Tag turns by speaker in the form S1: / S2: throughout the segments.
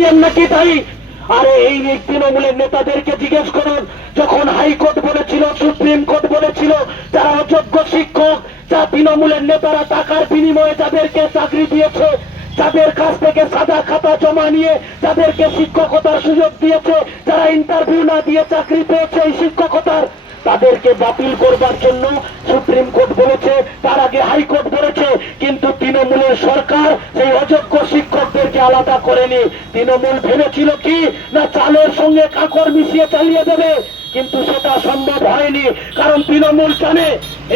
S1: Union নাকি তাই? আরে এই তৃণমূলের নেতাদেরকে জিজ্ঞেস করুন, যখন হাইকোর্ট বলেছিল, সুপ্রিম কোর্ট বলেছিল, যারা অযোগ্য শিক্ষক, যা তৃণমূলের নেতারা টাকার বিনিময়ে যাদেরকে চাকরি দিয়েছে, যাদের কাছ থেকে সাদা খাতা জমা নিয়ে যাদেরকে শিক্ষকতার সুযোগ দিয়েছে, যারা ইন্টারভিউ না দিয়ে চাকরি পেয়েছে এই শিক্ষকতার, তাদেরকে বাতিল করবার জন্য সুপ্রিম কোর্ট বলেছে, তার আগে হাইকোর্ট বলেছে, কিন্তু তৃণমূলের সরকার সেই অযোগ্য শিক্ষকদেরকে আলাদা করেনি। তৃণমূল ভেবেছিল কি, না চালের সঙ্গে কাকর মিশিয়ে চালিয়ে দেবে? কিন্তু সেটা সম্ভব হয়নি, কারণ তৃণমূল জানে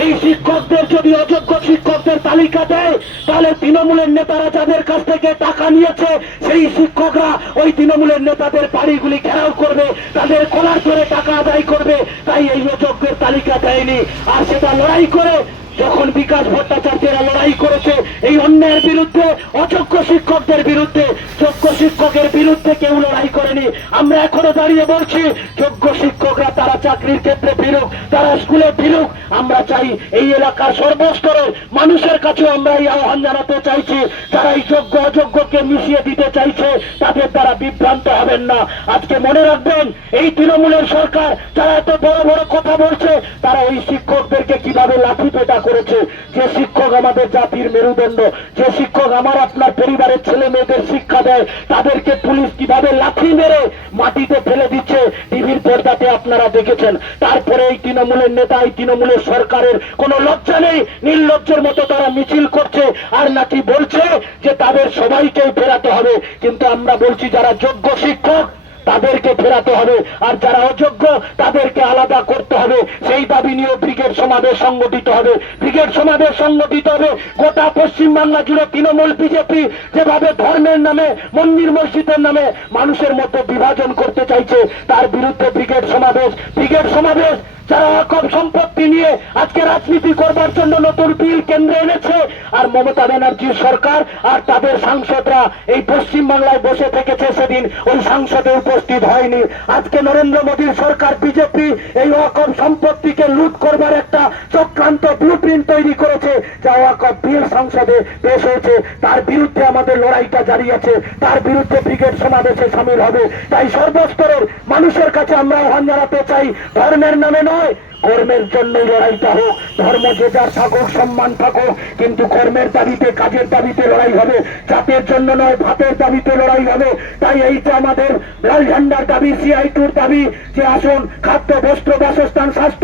S1: এই শিক্ষকদের যদি অযোগ্য শিক্ষকদের তালিকা দেয়, তাহলে তৃণমূলের নেতারা যাদের কাছ থেকে টাকা নিয়েছে, সেই শিক্ষকরা ওই তৃণমূলের নেতাদের বাড়িগুলি ঘেরাও করবে, তাদের কলার ধরে টাকা আদায় করবে, তাই এই অযোগ্যের তালিকা দেয়নি। আর সেটা লড়াই করে, যখন বিকাশ ভট্টাচার্যেরা লড়াই করেছে এই অন্যায়ের বিরুদ্ধে, অযোগ্য শিক্ষকদের বিরুদ্ধে, যোগ্য শিক্ষকের বিরুদ্ধে কেউ লড়াই করেনি। আমরা এখনও দাঁড়িয়ে বলছি, যোগ্য শিক্ষকরা তারা চাকরির ক্ষেত্রে ফিরুক, তারা স্কুলে ফিরুক। আমরা চাই এই এলাকার সর্বস্তরের মানুষের কাছে আমরা এই আহ্বান জানাতে চাইছি, যারা এই যোগ্য অযোগ্যকে মিশিয়ে দিতে চাইছে, তাদের দ্বারা বিভ্রান্ত হবেন না। আজকে মনে রাখবেন, এই তৃণমূলের সরকার যারা এত বড় বড় কথা বলছে তারা ওই শিক্ষকদেরকে কীভাবে লাঠি পেটা করেছে? যে শিক্ষক আমাদের জাতির মেরুদণ্ড, যে শিক্ষক আমার আপনার পরিবারের ছেলে মেয়েদের শিক্ষা দেয়, তাদেরকে পুলিশ কীভাবে লাঠি মেরে মাটিতে ফেলে দিচ্ছে? টিভির পর্দাতে আপনারা দেখেছেন। তারপরে এই তৃণমূলের নেতা, এই তৃণমূলের সরকারের কোনো লজ্জা নেই। নির্লজ্জের মতো তারা মিছিল করছে আর নাকি বলছে যে তাদের সবাইকেই ফেরাতে হবে। কিন্তু আমরা বলছি, যারা যোগ্য শিক্ষক তাদেরকে ফেরাতে হবে। আর যারা অযোগ্য, তাদেরকে আলাদা করতে হবে। সেই দাবি নিয়ে ব্রিগেড সমাবেশ সংগঠিত হবে। ব্রিগেড সমাবেশ সংগঠিত হবে গোটা পশ্চিমবাংলা জুড়ে তৃণমূল বিজেপি যেভাবে ধর্মের নামে, মন্দির মসজিদের নামে মানুষের মধ্যে বিভাজন করতে চাইছে, তার বিরুদ্ধে ব্রিগেড সমাবেশ। ব্রিগেড সমাবেশ যারা অকম সম্পত্তি নিয়ে আজকে রাজনীতি করবার জন্য নতুন বিল কেন্দ্রে এনেছে আর মমতা ব্যানার্জির সরকার আর তাদের সাংসদরা এই পশ্চিম বাংলায় বসে থেকেছে সেদিন। ওই সাংসদে উপস্থিত হয়নি। আজকে নরেন্দ্র মোদীর সরকার, বিজেপি এই অকম সম্পত্তিকে লুট করবার একটা চক্রান্ত ব্লু প্রিন্ট তৈরি করেছে। যা ওয়াকফ বিল সংসদে পেশ হয়েছে। তার বিরুদ্ধে আমাদের লড়াইটা জারি আছে তার বিরুদ্ধে ব্রিগেড সমাবেশে সামিল হবে। তাই সর্বস্তরের মানুষের কাছে আমরা আহ্বান জানাতে চাই, ধর্মের নামে নয়, কর্মের জন্য লড়াইটা হোক। ধর্ম যে যার থাকুক, সম্মান থাকুক, কিন্তু কর্মের দাবিতে, কাজের দাবিতে লড়াই হবে। জাতের জন্য নয়, ভাতের দাবিতে লড়াই হবে। তাই এইটা আমাদের লাল ঝান্ডার দাবি সিআই টুর দাবি যে আসুন, খাদ্য, বস্ত্র, বাসস্থান, স্বাস্থ্য